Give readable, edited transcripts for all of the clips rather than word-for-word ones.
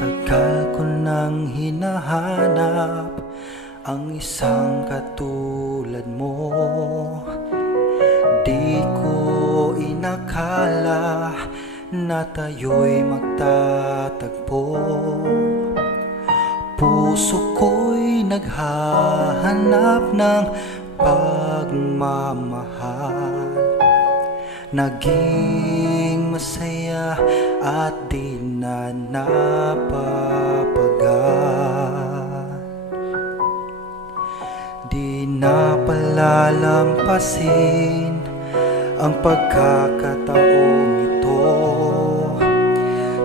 Tagal ko nang hinahanap ang isang katulad mo. Di ko inakala na tayo'y magtatagpo. Puso ko'y naghahanap ng pagmamahal. Naging masaya at di na napapagal. Di na palalampasin ang pagkakataong ito.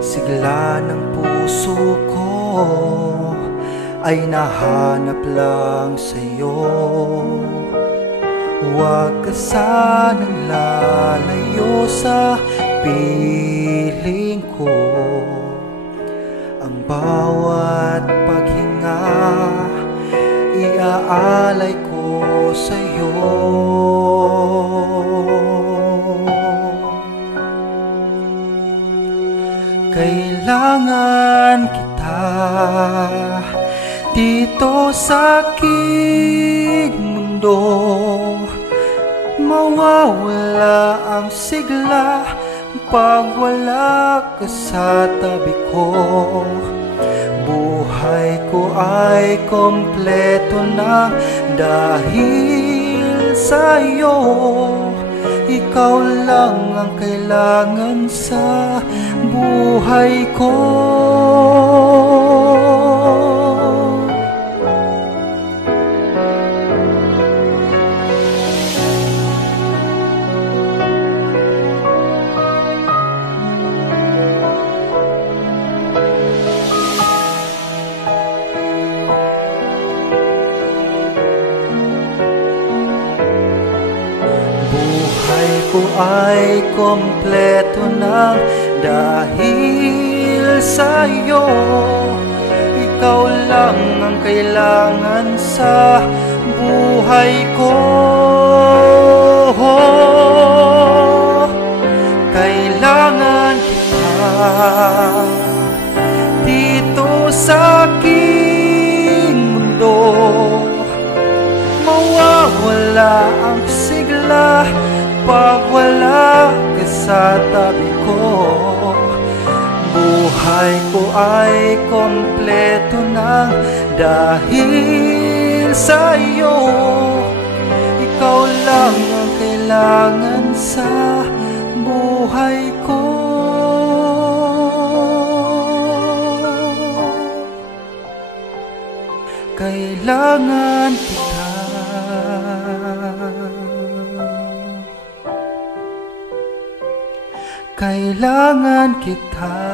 Sigla ng puso ko ay nahanap lang sa'yo. Huwag ka sanang lalayo sa piling ko. Ang bawat paghinga iaalay ko sa'yo. Kailangan kita dito sa aking mundo. Mawawala ang sigla pag wala ka sa tabi ko. Buhay ko ay kompleto na dahil sa'yo. Ikaw lang ang kailangan sa buhay ko. Buhay ko ay kompleto na dahil sa'yo. Ikaw lang ang kailangan sa buhay ko. Kailangan kita dito sa aking mundo. Mawawala ang sigla pag wala ka sa tabi ko. Buhay ko ay kompleto na dahil sa'yo. Ikaw lang ang kailangan sa buhay ko. Kailangan kita. Kailangan kita.